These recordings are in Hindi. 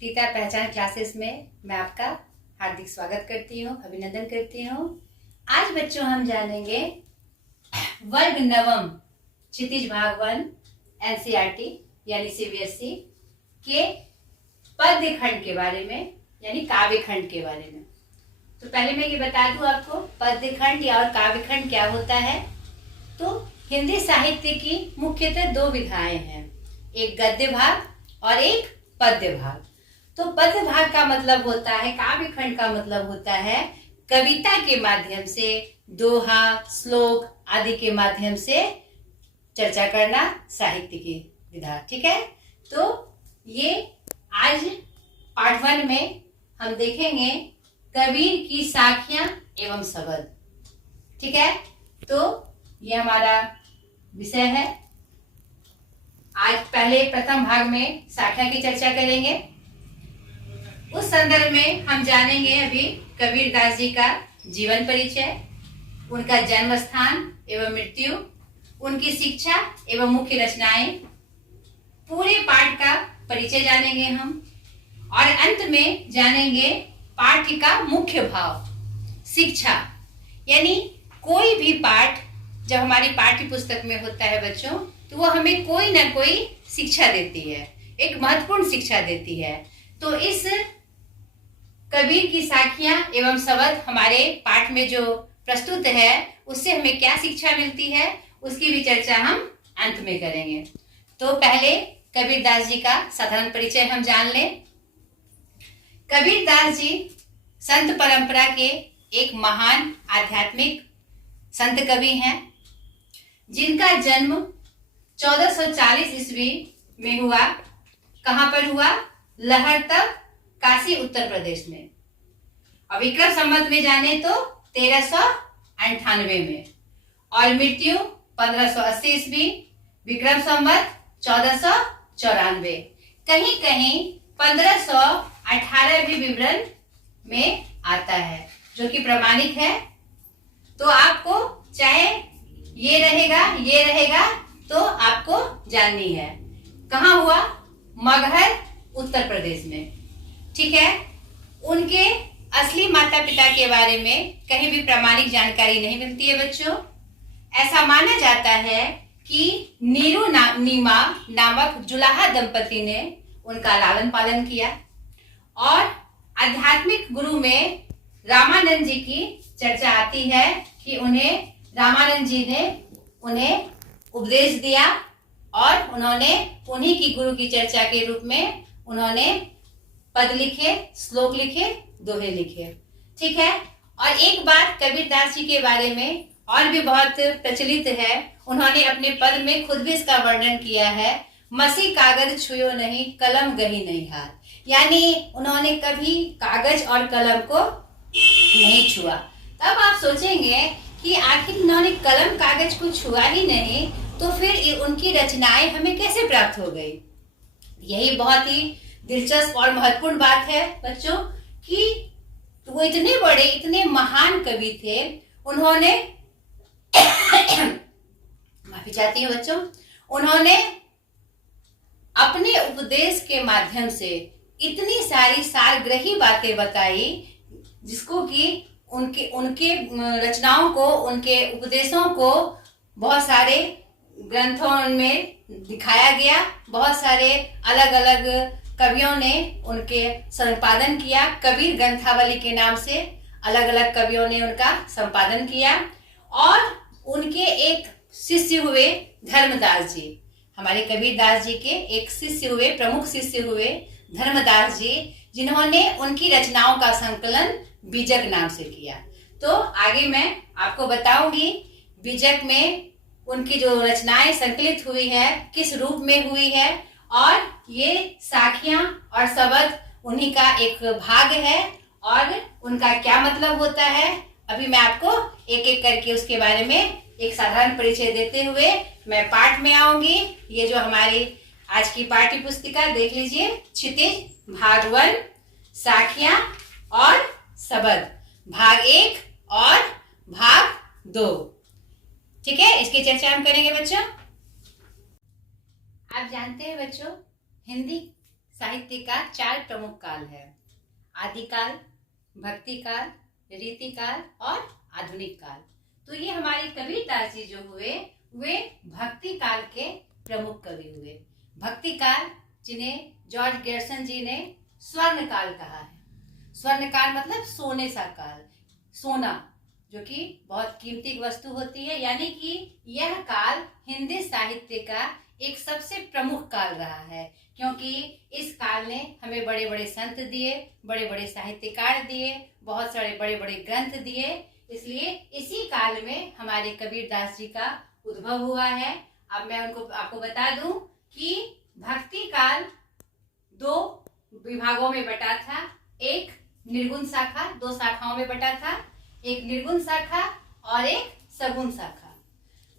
प्रीता पहचान क्लासेस में मैं आपका हार्दिक स्वागत करती हूँ, अभिनंदन करती हूँ। आज बच्चों हम जानेंगे वर्ग नवम क्षितिज भाग 1 एनसीईआरटी यानी सीबीएसई के पद्य खंड के बारे में यानी काव्य खंड के बारे में। तो पहले मैं ये बता दूं आपको पद्य खंड या और काव्य खंड क्या होता है। तो हिंदी साहित्य की मुख्यतः दो विधाएं हैं, एक गद्य भाग और एक पद्य भाग। तो पद्य भाग का मतलब होता है, काव्य खंड का मतलब होता है कविता के माध्यम से, दोहा, श्लोक आदि के माध्यम से चर्चा करना, साहित्य की विधा। ठीक है, तो ये आज पार्ट 1 में हम देखेंगे कबीर की साखियां एवं शबद। ठीक है, तो ये हमारा विषय है। आज पहले प्रथम भाग में साखियां की चर्चा करेंगे। उस संदर्भ में हम जानेंगे अभी कबीर दास जी का जीवन परिचय, उनका जन्म स्थान एवं मृत्यु, उनकी शिक्षा एवं मुख्य रचनाएं, पूरे पाठ का परिचय जानेंगे हम और अंत में जानेंगे पाठ का मुख्य भाव, शिक्षा। यानी कोई भी पाठ जब हमारी पाठ्य पुस्तक में होता है बच्चों, तो वो हमें कोई ना कोई शिक्षा देती है, एक महत्वपूर्ण शिक्षा देती है। तो इस कबीर की साखियां एवं शबद हमारे पाठ में जो प्रस्तुत है, उससे हमें क्या शिक्षा मिलती है, उसकी भी चर्चा हम अंत में करेंगे। तो पहले कबीर दास जी का साधारण परिचय हम जान लें। कबीर दास जी संत परंपरा के एक महान आध्यात्मिक संत कवि हैं, जिनका जन्म 1440 ईस्वी में हुआ। कहां पर हुआ? लहरतक, काशी, उत्तर प्रदेश में। और विक्रम संवत में जाने तो 1398 में, और मृत्यु 1580 ईस्वी, विक्रम संवत 1494। कहीं कहीं 1518 भी विवरण में आता है, जो कि प्रमाणिक है। तो आपको चाहे ये रहेगा तो आपको जाननी है। कहाँ हुआ? मगहर, उत्तर प्रदेश में। ठीक है, उनके असली माता पिता के बारे में कहीं भी प्रामाणिक जानकारी नहीं मिलती है बच्चों। ऐसा माना जाता है कि नीरू नीमा नामक जुलाहा दंपति ने उनका लालन पालन किया, और आध्यात्मिक गुरु में रामानंद जी की चर्चा आती है कि उन्हें रामानंद जी ने उन्हें उपदेश दिया, और उन्होंने उन्हीं की गुरु की चर्चा के रूप में उन्होंने पद लिखे, श्लोक लिखे, दोहे लिखे। ठीक है, और एक बात कबीर दास जी के बारे में और भी बहुत प्रचलित है, उन्होंने अपने पद में खुद भी इसका वर्णन किया है, मसी कागज छुयो नहीं, कलम गही नहीं हाथ। यानी उन्होंने कभी कागज और कलम को नहीं छुआ। तब आप सोचेंगे कि आखिर उन्होंने कलम कागज को छुआ ही नहीं, तो फिर उनकी रचनाएं हमें कैसे प्राप्त हो गई? यही बहुत ही दिलचस्प और महत्वपूर्ण बात है बच्चों, कि वो इतने बड़े, इतने महान कवि थे। उन्होंने माफी चाहती हूँ बच्चों, उन्होंने अपने उपदेश के माध्यम से इतनी सारी सारग्रही बातें बताई, जिसको कि उनके रचनाओं को, उनके उपदेशों को बहुत सारे ग्रंथों में दिखाया गया। बहुत सारे अलग अलग कवियों ने उनके संपादन किया। कबीर ग्रंथावली के नाम से अलग अलग कवियों ने उनका संपादन किया। और उनके एक शिष्य हुए धर्मदास जी, हमारे कबीर दास जी के एक शिष्य हुए, प्रमुख शिष्य हुए धर्मदास जी, जिन्होंने उनकी रचनाओं का संकलन बीजक नाम से किया। तो आगे मैं आपको बताऊंगी बीजक में उनकी जो रचनाएं संकलित हुई है, किस रूप में हुई है, और ये साखियां और शबद उन्हीं का एक भाग है, और उनका क्या मतलब होता है। अभी मैं आपको एक एक करके उसके बारे में एक साधारण परिचय देते हुए मैं पाठ में आऊंगी। ये जो हमारी आज की पाठ्य पुस्तिका देख लीजिए, क्षितिज भाग 1 साखियां और शबद भाग 1 और भाग 2। ठीक है, इसकी चर्चा हम करेंगे बच्चों। आप जानते हैं बच्चों, हिंदी साहित्य का 4 प्रमुख काल है। आदिकाल, भक्ति काल, रीति काल और आधुनिक काल। तो ये हमारे कबीरदास जी जो हुए वे भक्ति काल के प्रमुख कवि हुए। भक्ति काल जिन्हें जॉर्ज गैरसन जी ने स्वर्ण काल कहा है। स्वर्ण काल मतलब सोने सा काल, सोना जो कि बहुत कीमती वस्तु होती है, यानी कि यह काल हिंदी साहित्य का एक सबसे प्रमुख काल रहा है, क्योंकि इस काल ने हमें बड़े बड़े संत दिए, बड़े बड़े साहित्यकार दिए, बहुत सारे बड़े बड़े ग्रंथ दिए। इसलिए इसी काल में हमारे कबीरदास जी का उद्भव हुआ है। अब मैं आपको बता दूं कि भक्ति काल 2 विभागों में बटा था। एक निर्गुण शाखा, 2 शाखाओं में बटा था, एक निर्गुण शाखा और एक सगुण शाखा।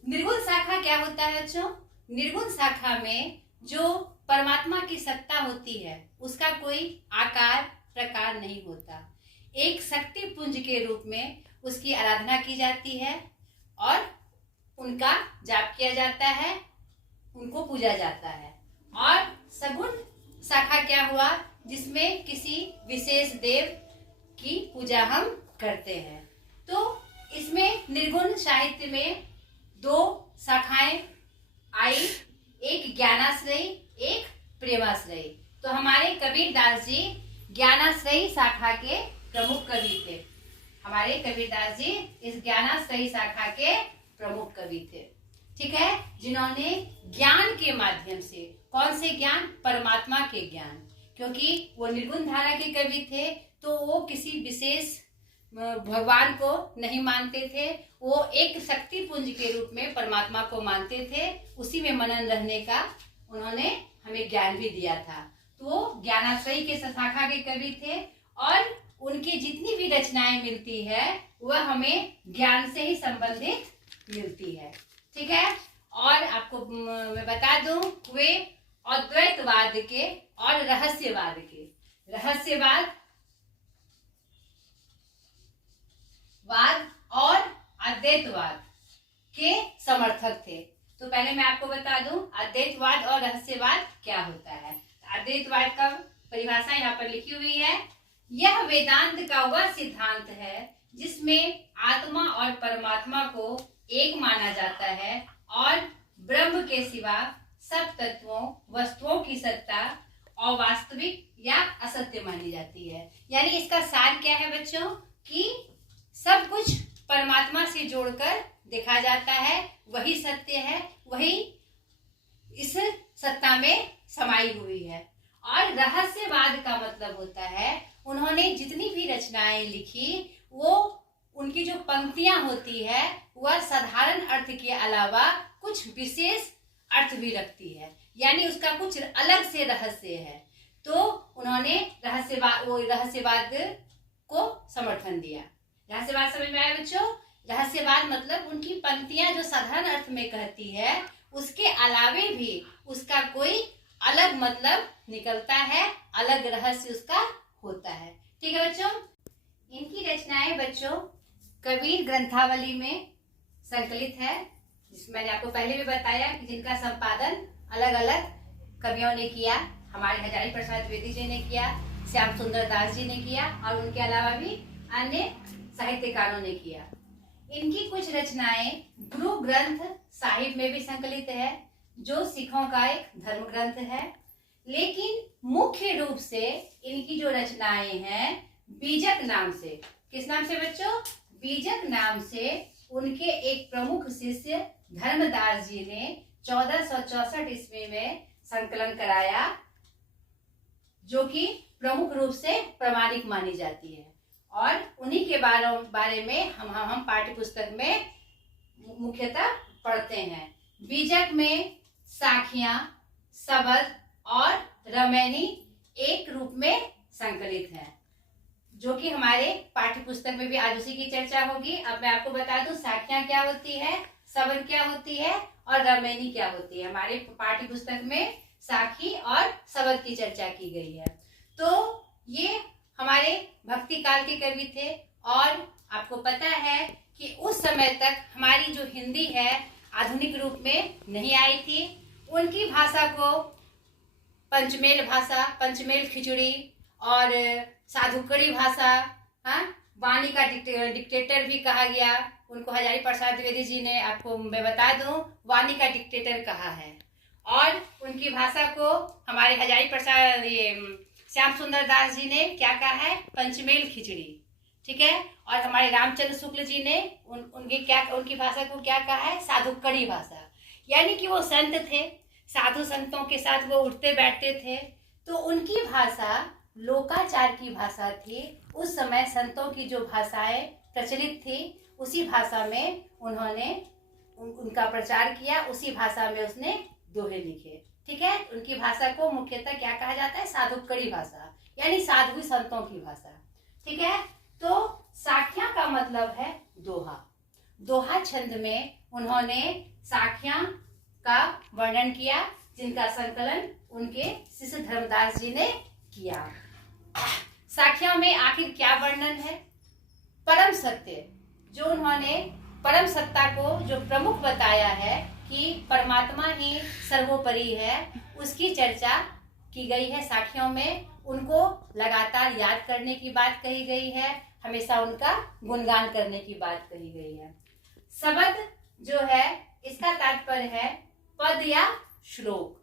निर्गुण शाखा क्या होता है बच्चों? निर्गुण शाखा में जो परमात्मा की सत्ता होती है उसका कोई आकार प्रकार नहीं होता। एक शक्ति पुंज के रूप में उसकी आराधना की जाती है और उनका जाप किया जाता है, उनको पूजा जाता है। और सगुण शाखा क्या हुआ? जिसमें किसी विशेष देव की पूजा हम करते हैं। तो इसमें निर्गुण साहित्य में 2 शाखाएं आई, एक ज्ञानाश्रयी, एक प्रेमाश्रयी। तो हमारे कबीरदास जी ज्ञानाश्रयी शाखा के प्रमुख कवि थे। हमारे कबीरदास जी इस ज्ञानाश्रयी शाखा के प्रमुख कवि थे, ठीक है, जिन्होंने ज्ञान के माध्यम से, कौन से ज्ञान? परमात्मा के ज्ञान, क्योंकि वो निर्गुण धारा के कवि थे तो वो किसी विशेष भगवान को नहीं मानते थे, वो एक शक्ति पुंज के रूप में परमात्मा को मानते थे। उसी में मनन रहने का उन्होंने हमें ज्ञान भी दिया था। तो वो ज्ञानाश्रयी के शाखा के कवि थे और उनकी जितनी भी रचनाएं मिलती है वह हमें ज्ञान से ही संबंधित मिलती है, ठीक है। और आपको मैं बता दूं वे अद्वैतवाद के और रहस्यवाद और अद्वैतवाद के समर्थक थे। तो पहले मैं आपको बता दूं अद्वैतवाद और रहस्यवाद क्या होता है। अद्वैतवाद का परिभाषा यहाँ पर लिखी हुई है। यह वेदांत का वह सिद्धांत है जिसमें आत्मा और परमात्मा को एक माना जाता है और ब्रह्म के सिवा सब तत्वों वस्तुओं की सत्ता अवास्तविक या असत्य मानी जाती है। यानी इसका सार क्या है बच्चों? कि सब कुछ परमात्मा से जोड़कर देखा जाता है, वही सत्य है, वही इस सत्ता में समाई हुई है। और रहस्यवाद का मतलब होता है उन्होंने जितनी भी रचनाएं लिखी वो उनकी जो पंक्तियां होती है वह साधारण अर्थ के अलावा कुछ विशेष अर्थ भी रखती है, यानी उसका कुछ अलग से रहस्य है। तो उन्होंने रहस्यवाद को समर्थन दिया। रहस्यवाद समझ में आया बच्चों? रहस्यवाद मतलब उनकी पंक्तियां जो साधारण अर्थ में कहती है उसके अलावे भी उसका कोई अलग मतलब निकलता है, अलग रहस्य उसका होता है, ठीक है बच्चों। इनकी रचनाएं बच्चों कबीर ग्रंथावली में संकलित है, जिसमें मैंने आपको पहले भी बताया कि जिनका संपादन अलग अलग कवियों ने किया। हमारे हजारी प्रसाद द्विवेदी जी ने किया, श्याम सुंदर दास जी ने किया और उनके अलावा भी अन्य साहित्यकारों ने किया। इनकी कुछ रचनाएं गुरु ग्रंथ साहिब में भी संकलित है, जो सिखों का एक धर्म ग्रंथ है। लेकिन मुख्य रूप से इनकी जो रचनाएं हैं बीजक नाम से, किस नाम से बच्चों? बीजक नाम से उनके एक प्रमुख शिष्य धर्मदास जी ने 1464 ईस्वी में संकलन कराया, जो कि प्रमुख रूप से प्रामाणिक मानी जाती है। और उन्हीं के बारे में हम पाठ्य पुस्तक में मुख्यतः पढ़ते हैं। बीजक में साखियां, शबद और रमैनी एक रूप में संकलित है, जो कि हमारे पाठ्य पुस्तक में भी आज उसी की चर्चा होगी। अब मैं आपको बता दूं साखियां क्या होती है, शबद क्या होती है और रमैनी क्या होती है। हमारे पाठ्य पुस्तक में साखी और शबद की चर्चा की गई है। तो ये हमारे भक्ति काल के कवि थे और आपको पता है कि उस समय तक हमारी जो हिंदी है आधुनिक रूप में नहीं आई थी। उनकी भाषा को पंचमेल भाषा, पंचमेल खिचड़ी और साधुकड़ी भाषा, हाँ, वाणी का डिक्टेटर भी कहा गया। उनको हजारी प्रसाद द्विवेदी जी ने, आपको मैं बता दूं, वाणी का डिक्टेटर कहा है। और उनकी भाषा को हमारे हजारी प्रसाद, ये श्याम सुंदर दास जी ने क्या कहा है? पंचमेल खिचड़ी, ठीक है। और हमारे रामचंद्र शुक्ल जी ने उनकी भाषा को क्या कहा है? साधुकड़ी भाषा। यानी कि वो संत थे, साधु संतों के साथ वो उठते बैठते थे, तो उनकी भाषा लोकाचार की भाषा थी। उस समय संतों की जो भाषाएं प्रचलित थी, उसी भाषा में उन्होंने उनका प्रचार किया, उसी भाषा में उसने दोहे लिखे, ठीक है। उनकी भाषा को मुख्यतः क्या कहा जाता है? साधुकड़ी भाषा, यानी साधु संतों की भाषा, ठीक है। तो साखियां का मतलब है दोहा। दोहा छंद में उन्होंने साखियां का वर्णन किया, जिनका संकलन उनके शिष्य धर्मदास जी ने किया। साखियों में आखिर क्या वर्णन है? परम सत्य, जो उन्होंने परम सत्ता को जो प्रमुख बताया है कि परमात्मा ही सर्वोपरि है, उसकी चर्चा की गई है साखियों में। उनको लगातार याद करने की बात कही गई है, हमेशा उनका गुणगान करने की बात कही गई है। शब्द जो है, इसका तात्पर्य है पद या श्लोक,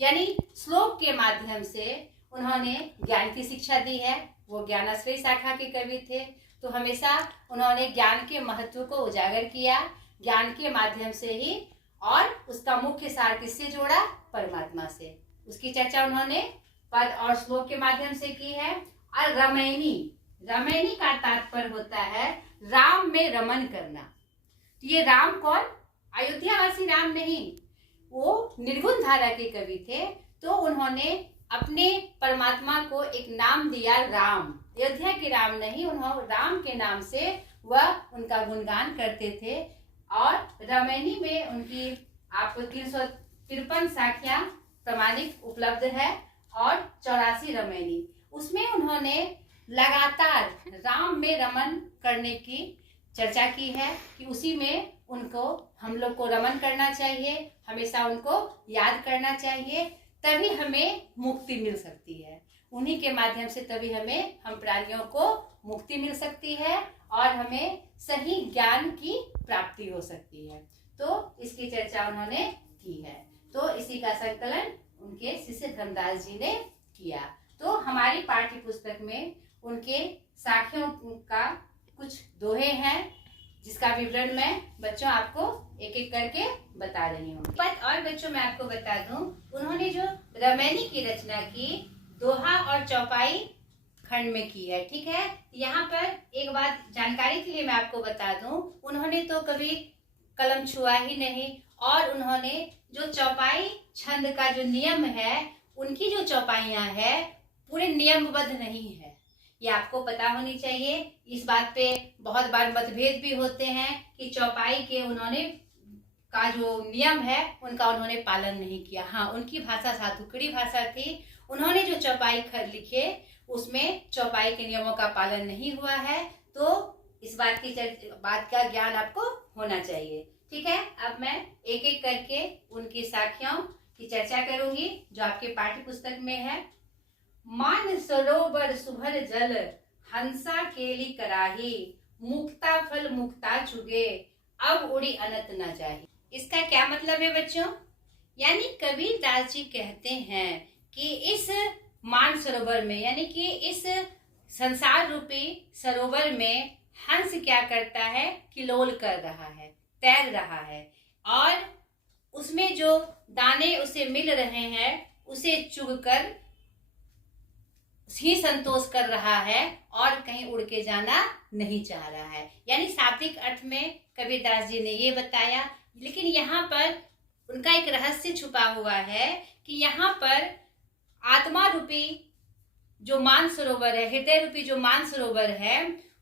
यानी श्लोक के माध्यम से उन्होंने ज्ञान की शिक्षा दी है। वो ज्ञानाश्रयी शाखा के कवि थे, तो हमेशा उन्होंने ज्ञान के महत्व को उजागर किया, ज्ञान के माध्यम से ही, और उसका मुख्य सार किससे जोड़ा? परमात्मा से। उसकी चर्चा उन्होंने पद और श्लोक के माध्यम से की है। और रमैनी, रमैनी का तात्पर्य होता है राम में रमन करना। तो ये राम कौन? अयोध्यावासी राम नहीं, वो निर्गुण धारा के कवि थे, तो उन्होंने अपने परमात्मा को एक नाम दिया राम। अयोध्या के राम नहीं, उन्होंने राम के नाम से वह उनका गुणगान करते थे। और रमैनी में उनकी आपको 353 साखियां प्रमाणिक उपलब्ध है और 84 रमैनी। उसमें उन्होंने लगातार राम में रमन करने की चर्चा की है कि उसी में उनको, हम लोग को रमन करना चाहिए, हमेशा उनको याद करना चाहिए, तभी हमें मुक्ति मिल सकती है। उन्हीं के माध्यम से तभी हम प्राणियों को मुक्ति मिल सकती है और हमें सही ज्ञान की प्राप्ति हो सकती है। तो इसकी चर्चा उन्होंने की है। तो इसी का संकलन उनके शिष्य धर्मदास जी ने किया। तो हमारी पाठ्य पुस्तक में उनके साखियों का कुछ दोहे हैं, जिसका विवरण मैं बच्चों आपको एक एक करके बता रही हूँ। और बच्चों मैं आपको बता दूं, उन्होंने जो रमैनी की रचना की, दोहा और चौपाई खंड में की है, ठीक है। यहाँ पर एक बात जानकारी के लिए मैं आपको बता दूं, उन्होंने तो कभी कलम छुआ ही नहीं, और उन्होंने जो चौपाई छंद का जो नियम है, उनकी जो चौपाइयां है पूरे नियमबद्ध नहीं है, ये आपको पता होनी चाहिए। इस बात पे बहुत बार मतभेद भी होते हैं कि चौपाई के उन्होंने का जो नियम है उनका उन्होंने पालन नहीं किया। हाँ, उनकी भाषा साधुकड़ी भाषा थी, उन्होंने जो चौपाई लिखे उसमें चौपाई के नियमों का पालन नहीं हुआ है। तो इस बात का ज्ञान आपको होना चाहिए, ठीक है। अब मैं एक एक करके उनकी साखियों की चर्चा करूंगी जो आपके पाठ्य पुस्तक में है। मान सरोवर सुभर जल, हंसा केली कराही, मुक्ता फल मुक्ता चुगे, अब उड़ी अनंत न जाही। इसका क्या मतलब है बच्चों? यानी कबीर दास जी कहते हैं कि इस मान सरोवर में, यानी कि इस संसार रूपी सरोवर में हंस क्या करता है? किलोल कर रहा है, तैर रहा है, और उसमें जो दाने उसे मिल रहे हैं उसे चुगकर ही संतोष कर रहा है और कहीं उड़ के जाना नहीं चाह रहा है। यानी शाब्दिक अर्थ में कबीरदास जी ने ये बताया, लेकिन यहाँ पर उनका एक रहस्य छुपा हुआ है कि यहाँ पर आत्मा रूपी जो मान सरोवर है, हृदय रूपी जो मान सरोवर है,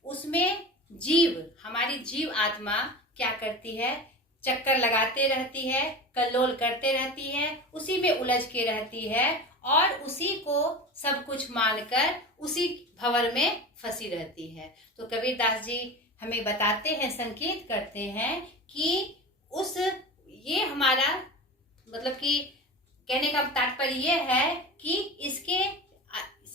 उसमें जीव, हमारी जीव आत्मा क्या करती है? चक्कर लगाते रहती है, कल्लोल करते रहती है, उसी में उलझ के रहती है और उसी को सब कुछ मानकर उसी भंवर में फंसी रहती है। तो कबीरदास जी हमें बताते हैं, संकेत करते हैं कि ये हमारा मतलब कि कहने का तात्पर्य ये है कि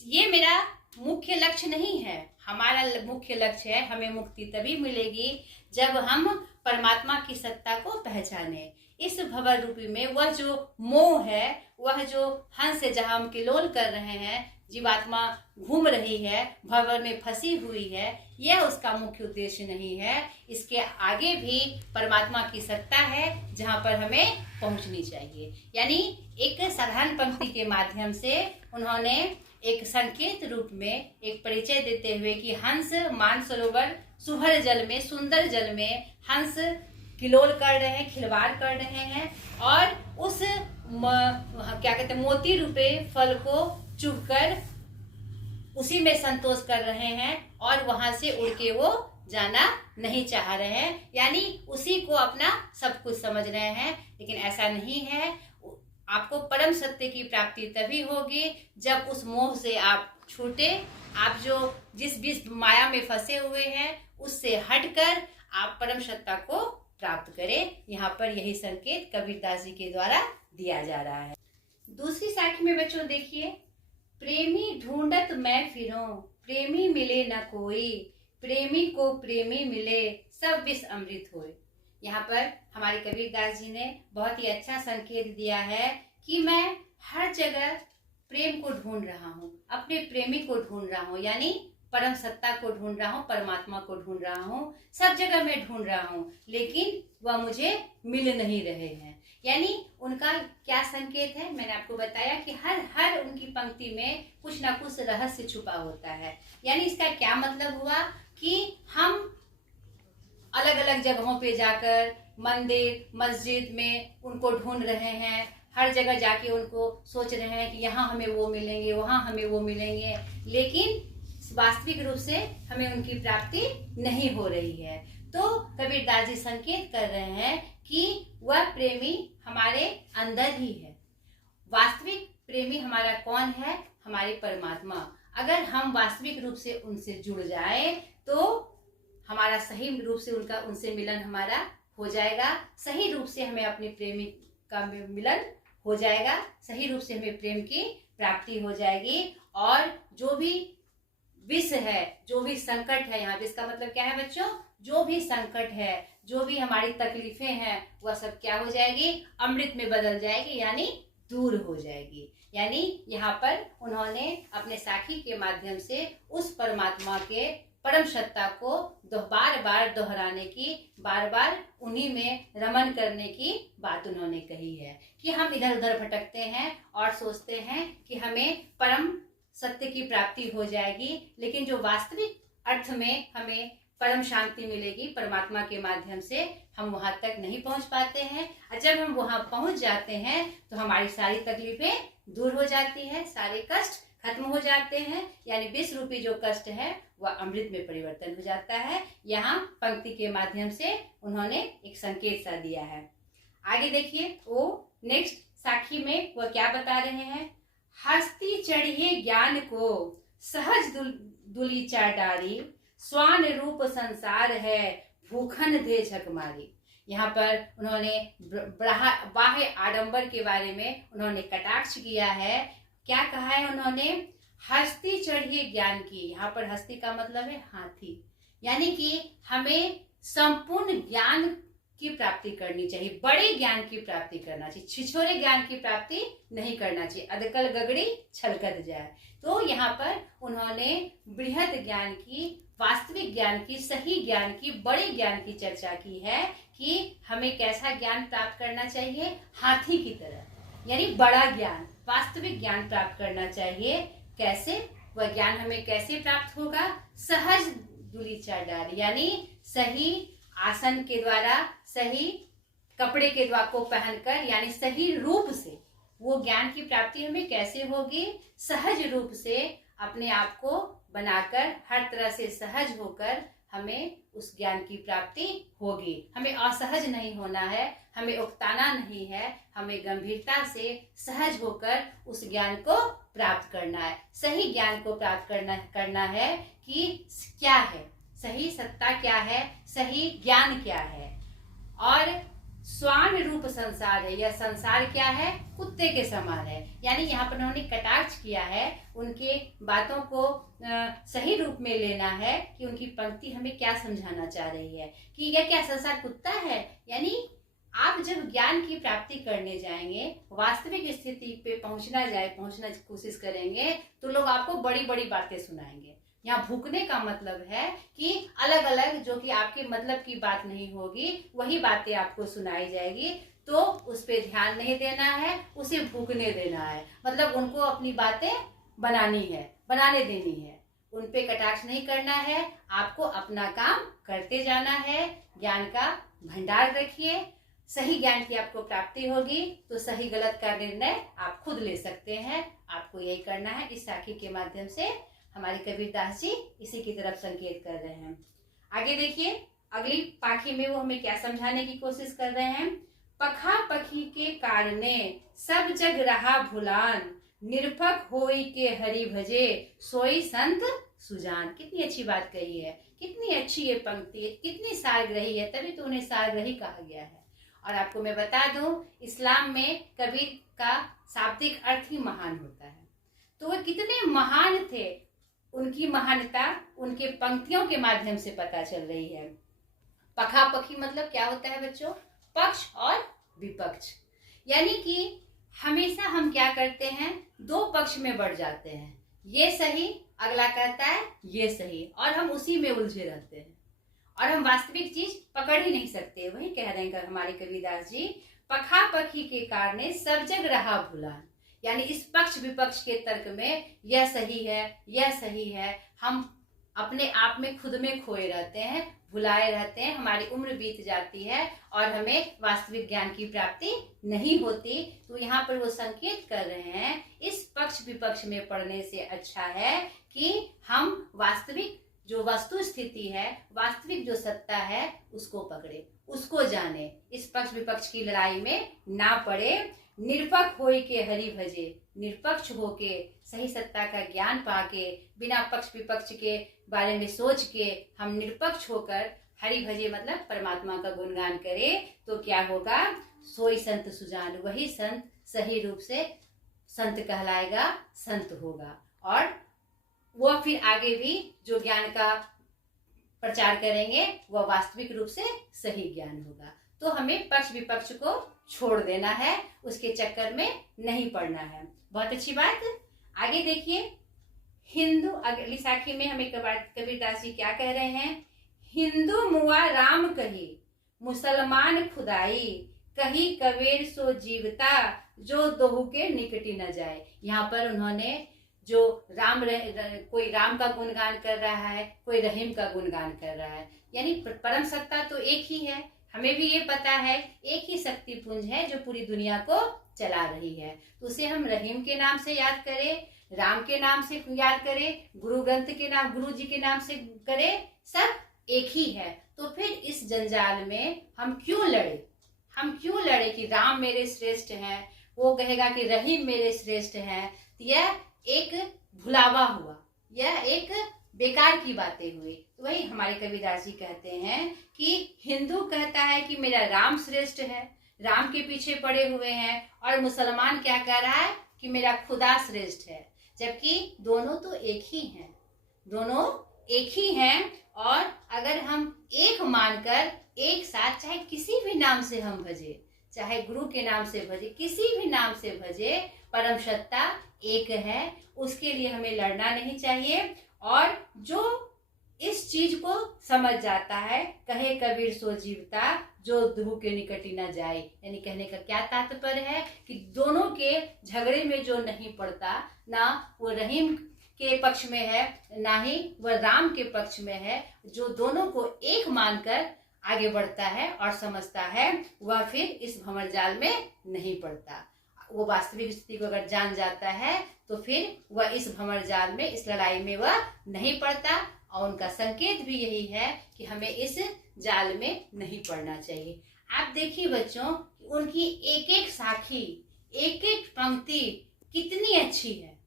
ये मेरा मुख्य लक्ष्य नहीं है। हमारा मुख्य लक्ष्य है, हमें मुक्ति तभी मिलेगी जब हम परमात्मा की सत्ता को पहचाने। इस भंवर रूपी में वह जो मोह है, वह जो हंस से जहां हम किलोल कर रहे हैं, जीवात्मा घूम रही है, भंवर में फंसी हुई है, यह उसका मुख्य उद्देश्य नहीं है। इसके आगे भी परमात्मा की सत्ता है जहां पर हमें पहुंचनी चाहिए। यानी एक साधारण पंक्ति के माध्यम से उन्होंने एक संकेत रूप में एक परिचय देते हुए कि हंस मानसरोवर सुहर जल में, सुंदर जल में हंस किलोल कर रहे हैं, खिलवाड़ कर रहे हैं और उस क्या कहते हैं मोती रूपे फल को चुभकर उसी में संतोष कर रहे हैं और वहां से उड़ के वो जाना नहीं चाह रहे हैं, यानी उसी को अपना सब कुछ समझ रहे हैं। लेकिन ऐसा नहीं है। आपको परम सत्य की प्राप्ति तभी होगी जब उस मोह से आप छूटे, आप जो जिस माया में फंसे हुए हैं उससे हटकर आप परम सत्ता को प्राप्त करें। यहाँ पर यही संकेत कबीरदास जी के द्वारा दिया जा रहा है। दूसरी साखी में बच्चों देखिए, प्रेमी ढूंढत मैं फिरूं, प्रेमी मिले न कोई, प्रेमी को प्रेमी मिले, सब विष अमृत होए। यहाँ पर हमारे कबीरदास जी ने बहुत ही अच्छा संकेत दिया है कि मैं हर जगह प्रेम को ढूंढ रहा हूँ, अपने प्रेमी को ढूंढ रहा हूँ, यानी परम सत्ता को ढूंढ रहा हूँ, परमात्मा को ढूंढ रहा हूँ, सब जगह मैं ढूंढ रहा हूँ, लेकिन वह मुझे मिल नहीं रहे हैं। यानी उनका क्या संकेत है, मैंने आपको बताया कि हर उनकी पंक्ति में कुछ ना कुछ रहस्य छुपा होता है। यानी इसका क्या मतलब हुआ कि हम अलग अलग जगहों पे जाकर मंदिर मस्जिद में उनको ढूंढ रहे हैं, हर जगह जाके उनको सोच रहे हैं कि यहाँ हमें वो मिलेंगे, वहां हमें वो मिलेंगे, लेकिन वास्तविक रूप से हमें उनकी प्राप्ति नहीं हो रही है। तो कबीरदास जी संकेत कर रहे हैं कि वह प्रेमी हमारे अंदर ही है। वास्तविक प्रेमी हमारा कौन है? हमारे परमात्मा। अगर हम वास्तविक रूप से उनसे जुड़ जाए तो हमारा सही रूप से उनसे मिलन हमारा हो जाएगा, सही रूप से हमें अपने प्रेमी का मिलन हो जाएगा, सही रूप से हमें प्रेम की प्राप्ति हो जाएगी। और जो भी विष है, जो भी संकट है, यहाँ पे इसका मतलब क्या है बच्चों, जो भी संकट है, जो भी हमारी तकलीफें हैं, वह सब क्या हो जाएगी, अमृत में बदल जाएगी, यानी दूर हो जाएगी। यानी यहाँ पर उन्होंने अपने साखी के माध्यम से उस परमात्मा के परम सत्ता को बार बार दोहराने की, बार बार उन्हीं में रमन करने की बात उन्होंने कही है कि हम इधर उधर भटकते हैं और सोचते हैं कि हमें परम सत्य की प्राप्ति हो जाएगी, लेकिन जो वास्तविक अर्थ में हमें परम शांति मिलेगी परमात्मा के माध्यम से, हम वहां तक नहीं पहुंच पाते हैं। और जब हम वहां पहुंच जाते हैं तो हमारी सारी तकलीफें दूर हो जाती है, सारे कष्ट खत्म हो जाते हैं, यानी विष रूपी जो कष्ट है वह अमृत में परिवर्तन हो जाता है। यहाँ पंक्ति के माध्यम से उन्होंने एक संकेत सा दिया है। आगे देखिए, वो नेक्स्ट साखी में वह क्या बता रहे हैं, हस्ती चढ़िए ज्ञान को सहज दुली चाडारी, स्वान रूप संसार है भूखन दे झकमारी। यहाँ पर उन्होंने बाह्य आडंबर के बारे में उन्होंने कटाक्ष किया है। क्या कहा है उन्होंने, हस्ती चढ़िए ज्ञान की। यहाँ पर हस्ती का मतलब है हाथी, यानी कि हमें संपूर्ण ज्ञान की प्राप्ति करनी चाहिए, बड़े ज्ञान की प्राप्ति करना चाहिए, छिछोरे ज्ञान की प्राप्ति नहीं करना चाहिए, अदकल गगड़ी छलकत जाए। तो यहाँ पर उन्होंने बृहद ज्ञान की, वास्तविक ज्ञान की, सही ज्ञान की, बड़े ज्ञान की चर्चा की है कि हमें कैसा ज्ञान प्राप्त करना चाहिए, हाथी की तरह, यानी बड़ा ज्ञान, वास्तविक ज्ञान प्राप्त करना चाहिए। कैसे? वह ज्ञान हमें कैसे प्राप्त होगा, सहज दुली चाडारी, यानी सही आसन के द्वारा, सही कपड़े के द्वारा को पहनकर, यानी सही रूप से वो ज्ञान की प्राप्ति हमें कैसे होगी, सहज रूप से अपने आप को बनाकर, हर तरह से सहज होकर हमें उस ज्ञान की प्राप्ति होगी। हमें असहज नहीं होना है, हमें उकताना नहीं है, हमें गंभीरता से सहज होकर उस ज्ञान को प्राप्त करना है। सही ज्ञान को प्राप्त करना है कि क्या है सही सत्ता, क्या है सही ज्ञान, क्या है, और स्वान रूप संसार है, यह संसार क्या है, कुत्ते के समान है। यानी यहाँ पर उन्होंने कटाक्ष किया है, उनके बातों को सही रूप में लेना है कि उनकी पंक्ति हमें क्या समझाना चाह रही है कि यह क्या संसार कुत्ता है। यानी आप जब ज्ञान की प्राप्ति करने जाएंगे, वास्तविक स्थिति पे पहुंचना कोशिश करेंगे, तो लोग आपको बड़ी बड़ी बातें सुनाएंगे। यहाँ भूकने का मतलब है कि अलग अलग जो कि आपके मतलब की बात नहीं होगी, वही बातें आपको सुनाई जाएगी, तो उस पर ध्यान नहीं देना है, उसे भूकने देना है। मतलब उनको अपनी बातें बनाने देनी है, उन पे कटाक्ष नहीं करना है। आपको अपना काम करते जाना है, ज्ञान का भंडार रखिए। सही ज्ञान की आपको प्राप्ति होगी तो सही गलत का निर्णय आप खुद ले सकते हैं। आपको यही करना है। इस साखी के माध्यम से हमारे कबीरदास जी इसी की तरफ संकेत कर रहे हैं। आगे देखिए, अगली पाखी में वो हमें क्या समझाने की कोशिश कर रहे हैं। पखा पखी के कारणे सब जग रहा भुलान, निरपक होई के हरि भजे सोई संत सुजान। कितनी अच्छी बात कही है, कितनी अच्छी ये पंक्ति, कितनी सारग्रही है, तभी तो उन्हें सारग्रही कहा गया है। और आपको मैं बता दूं, इस्लाम में कबीर का शाब्दिक अर्थ ही महान होता है। तो वो कितने महान थे, उनकी महानता उनके पंक्तियों के माध्यम से पता चल रही है। पखा पखी मतलब क्या होता है बच्चों, पक्ष और विपक्ष। यानी कि हमेशा हम क्या करते हैं, दो पक्ष में बढ़ जाते हैं, ये सही, अगला कहता है ये सही, और हम उसी में उलझे रहते हैं और हम वास्तविक चीज पकड़ ही नहीं सकते। वही कह रहे हैं हमारे कबीरदास जी, पखा पखी के कारणे सब जग रहा भुलान। यानी इस पक्ष विपक्ष के तर्क में यह सही है, यह सही है, हम अपने आप में खुद में खोए रहते हैं, भुलाए रहते हैं, हमारी उम्र बीत जाती है और हमें वास्तविक ज्ञान की प्राप्ति नहीं होती। तो यहाँ पर वो संकेत कर रहे हैं, इस पक्ष विपक्ष में पढ़ने से अच्छा है कि हम वास्तविक जो वस्तु स्थिति है, वास्तविक जो सत्ता है, उसको पकड़े, उसको जाने, इस पक्ष विपक्ष की लड़ाई में ना पड़े। निरपक होई के हरि भजे, निरपक्ष होके सही सत्ता का ज्ञान पाके, बिना पक्ष विपक्ष के बारे में सोच के हम निरपक्ष होकर हरि भजे मतलब परमात्मा का गुणगान करें, तो क्या होगा, सोई संत सुजान, वही संत सही रूप से संत कहलाएगा, संत होगा। और वो फिर आगे भी जो ज्ञान का प्रचार करेंगे वह वास्तविक रूप से सही ज्ञान होगा। तो हमें पक्ष विपक्ष को छोड़ देना है, उसके चक्कर में नहीं पड़ना है। बहुत अच्छी बात। आगे देखिए, हिंदू, अगली साखी में हमें कबीरदास जी क्या कह रहे हैं। हिंदू मुआ राम कही, मुसलमान खुदाई, कही कबीर सो जीवता, जो दोहू के निकटी न जाए। यहाँ पर उन्होंने जो कोई राम का गुणगान कर रहा है, कोई रहीम का गुणगान कर रहा है। यानी परम सत्ता तो एक ही है, हमें भी ये पता है, एक ही शक्ति पुंज है जो पूरी दुनिया को चला रही है। तो उसे हम रहीम के नाम से याद करें, राम के नाम से याद करें, गुरु ग्रंथ के नाम, गुरु जी के नाम से करें, सब एक ही है। तो फिर इस जंजाल में हम क्यों लड़े कि राम मेरे श्रेष्ठ हैं, वो कहेगा कि रहीम मेरे श्रेष्ठ हैं। तो यह एक भुलावा हुआ, यह एक बेकार की बातें हुई। तो वही हमारे कबीरदास जी कहते हैं कि हिंदू कहता है कि मेरा राम श्रेष्ठ है, राम के पीछे पड़े हुए हैं, और मुसलमान क्या कह रहा है कि मेरा खुदा श्रेष्ठ है। जबकि दोनों तो एक ही हैं, दोनों एक ही हैं। और अगर हम एक मानकर एक साथ, चाहे किसी भी नाम से हम भजे, चाहे गुरु के नाम से भजे, किसी भी नाम से भजे, परम सत्ता एक है, उसके लिए हमें लड़ना नहीं चाहिए। और जो इस चीज को समझ जाता है, कहे कबीर सो जीवता, जो दुहू के निकटी न जाए। यानी कहने का क्या तात्पर्य है कि दोनों के झगड़े में जो नहीं पड़ता, ना वो रहीम के पक्ष में है, ना ही वह राम के पक्ष में है, जो दोनों को एक मानकर आगे बढ़ता है और समझता है, वह फिर इस भंवर जाल में नहीं पड़ता। वो वास्तविक स्थिति को अगर जान जाता है तो फिर वह इस भंवर जाल में, इस लड़ाई में वह नहीं पड़ता। और उनका संकेत भी यही है कि हमें इस जाल में नहीं पड़ना चाहिए। आप देखिए बच्चों, उनकी एक एक साखी, एक एक पंक्ति कितनी अच्छी है,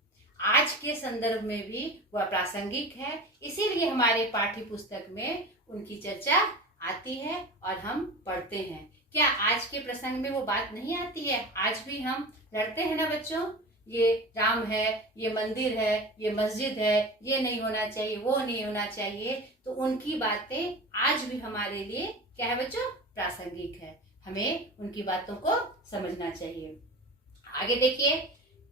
आज के संदर्भ में भी वह प्रासंगिक है। इसीलिए हमारे पाठ्य पुस्तक में उनकी चर्चा आती है और हम पढ़ते हैं। क्या आज के प्रसंग में वो बात नहीं आती है? आज भी हम लड़ते हैं ना बच्चों, ये राम है, ये मंदिर है, ये मस्जिद है, ये नहीं होना चाहिए, वो नहीं होना चाहिए। तो उनकी बातें आज भी हमारे लिए क्या है बच्चों? प्रासंगिक है। हमें उनकी बातों को समझना चाहिए। आगे देखिए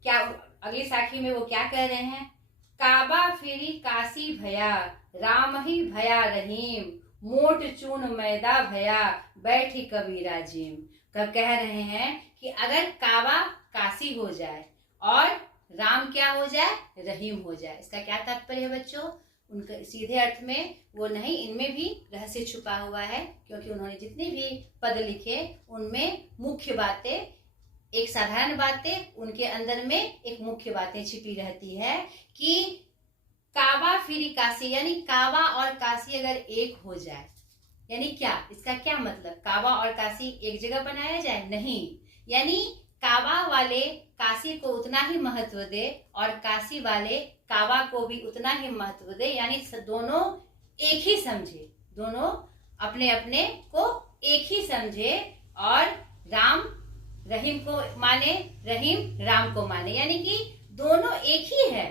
क्या अगली साखी में वो क्या कह रहे हैं। काबा फिरी काशी भया, राम ही भया रहीम, मोट चून मैदा भया, बैठी कबीरा जिम। कब कह रहे हैं कि अगर काबा काशी हो जाए और राम क्या हो जाए? रहीम हो जाए। इसका क्या तात्पर्य है बच्चों? उनका सीधे अर्थ में वो नहीं, इनमें भी रहस्य छुपा हुआ है, क्योंकि उन्होंने जितने भी पद लिखे उनमें मुख्य बातें, एक साधारण बातें, उनके अंदर में एक मुख्य बातें छिपी रहती है कि काबा फिर काशी, यानी काबा और काशी अगर एक हो जाए, यानी क्या? इसका क्या मतलब? काबा और काशी एक जगह बनाया जाए? नहीं, यानी काबा वाले काशी को उतना ही महत्व दे और काशी वाले काबा को भी उतना ही महत्व दे, यानी दोनों एक ही समझे, दोनों अपने अपने को एक ही समझे, और राम रहीम को माने, रहीम राम को माने, यानी कि दोनों एक ही है,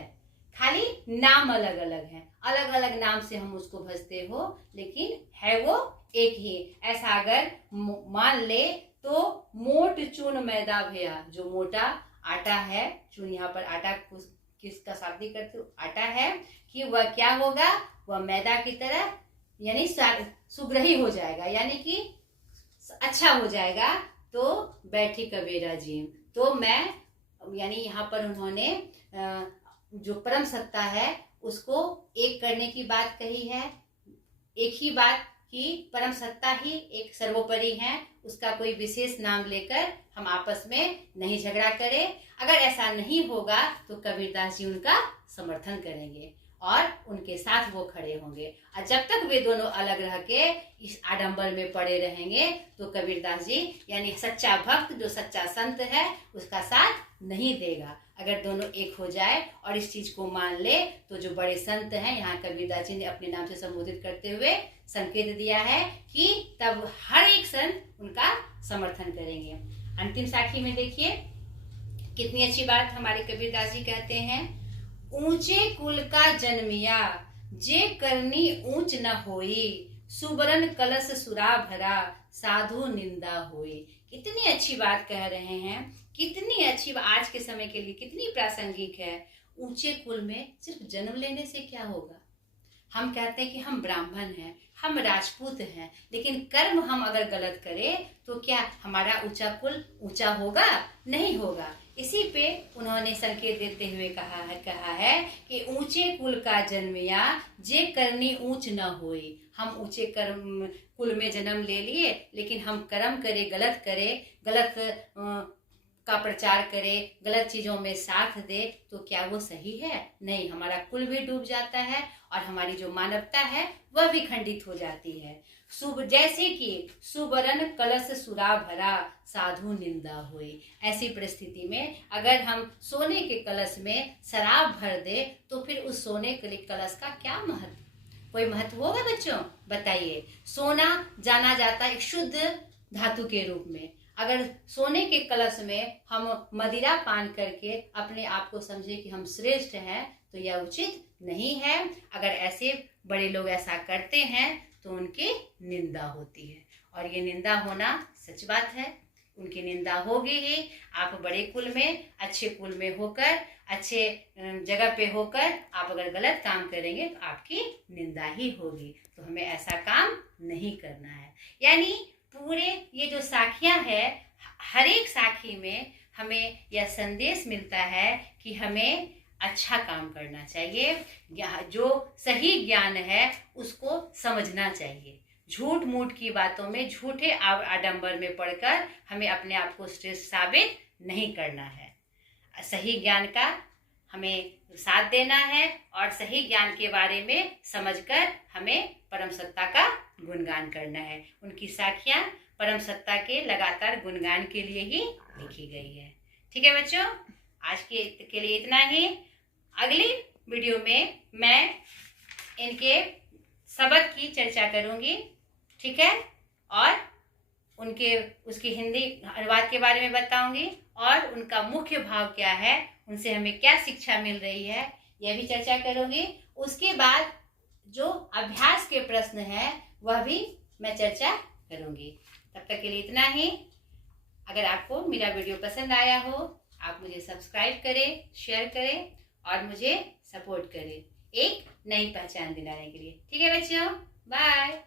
खाली नाम अलग अलग है, अलग अलग नाम से हम उसको भजते हो, लेकिन है वो एक ही। ऐसा अगर मान ले तो मोट चून मैदा भया, जो मोटा आटा है, चून यहाँ पर आटा किसका शाब्दिक करते हो? आटा है, कि वह क्या होगा? वह मैदा की तरह यानी सुग्रही हो जाएगा, यानी कि अच्छा हो जाएगा। तो बैठी कबीरा जी, तो मैं, यानी यहाँ पर उन्होंने जो परम सत्ता है उसको एक करने की बात कही है। एक ही बात कि परम सत्ता ही एक सर्वोपरि है, उसका कोई विशेष नाम लेकर हम आपस में नहीं झगड़ा करें। अगर ऐसा नहीं होगा तो कबीरदास जी उनका समर्थन करेंगे और उनके साथ वो खड़े होंगे, और जब तक वे दोनों अलग रह के इस आडंबर में पड़े रहेंगे तो कबीरदास जी यानी सच्चा भक्त, जो सच्चा संत है, उसका साथ नहीं देगा। अगर दोनों एक हो जाए और इस चीज को मान ले तो जो बड़े संत हैं, यहाँ कबीरदास जी ने अपने नाम से संबोधित करते हुए संकेत दिया है कि तब हर एक संत उनका समर्थन करेंगे। अंतिम साखी में देखिए कितनी अच्छी बात हमारे कबीरदास जी कहते हैं। ऊंचे कुल का जन्मिया, जे करनी ऊंच न होई, सुबरन कलश सुरा भरा, साधु निंदा होई। कितनी अच्छी बात कह रहे हैं, कितनी अच्छी, आज के समय के लिए कितनी प्रासंगिक है। ऊंचे कुल में सिर्फ जन्म लेने से क्या होगा? हम कहते हैं कि हम ब्राह्मण हैं, हम राजपूत हैं, लेकिन कर्म हम अगर गलत करें तो क्या हमारा ऊंचा कुल ऊंचा होगा? नहीं होगा। इसी पे उन्होंने संकेत देते हुए कहा है कि ऊंचे कुल का जन्मिया, जे करनी ऊंच न होई। हम ऊंचे कर्म कुल में जन्म ले लिए, लेकिन हम कर्म करे, गलत करे, गलत का प्रचार करे, गलत चीजों में साथ दे, तो क्या वो सही है? नहीं, हमारा कुल भी डूब जाता है और हमारी जो मानवता है वह भी खंडित हो जाती है। जैसे कि सुबरन कलश सुरा भरा, साधु निंदा हुई। ऐसी परिस्थिति में अगर हम सोने के कलश में शराब भर दे तो फिर उस सोने के कलश का क्या महत्व? कोई महत्व होगा बच्चों? बताइए। सोना जाना जाता है एक शुद्ध धातु के रूप में, अगर सोने के कलश में हम मदिरा पान करके अपने आप को समझे कि हम श्रेष्ठ हैं तो यह उचित नहीं है। अगर ऐसे बड़े लोग ऐसा करते हैं तो उनकी निंदा होती है, और ये निंदा होना सच बात है, उनकी निंदा होगी ही। आप बड़े कुल में, अच्छे कुल में होकर, अच्छे जगह पे होकर आप अगर गलत काम करेंगे तो आपकी निंदा ही होगी। तो हमें ऐसा काम नहीं करना है। यानी पूरे ये जो साखियां है, हर एक साखी में हमें यह संदेश मिलता है कि हमें अच्छा काम करना चाहिए, जो सही ज्ञान है उसको समझना चाहिए। झूठ मूठ की बातों में, झूठे आडंबर में पड़कर हमें अपने आप को श्रेष्ठ साबित नहीं करना है। सही ज्ञान का हमें साथ देना है और सही ज्ञान के बारे में समझकर हमें परम सत्ता का गुणगान करना है। उनकी साखियां परम सत्ता के लगातार गुणगान के लिए ही लिखी गई है। ठीक है बच्चों, आज के लिए इतना ही। अगली वीडियो में मैं इनके सबक की चर्चा करूंगी, ठीक है, और उसकी हिंदी अनुवाद के बारे में बताऊंगी और उनका मुख्य भाव क्या है, उनसे हमें क्या शिक्षा मिल रही है, यह भी चर्चा करूंगी। उसके बाद जो अभ्यास के प्रश्न है वह भी मैं चर्चा करूंगी। तब तक के लिए इतना ही। अगर आपको मेरा वीडियो पसंद आया हो, आप मुझे सब्सक्राइब करें, शेयर करें और मुझे सपोर्ट करें एक नई पहचान दिलाने के लिए। ठीक है बच्चों, बाय।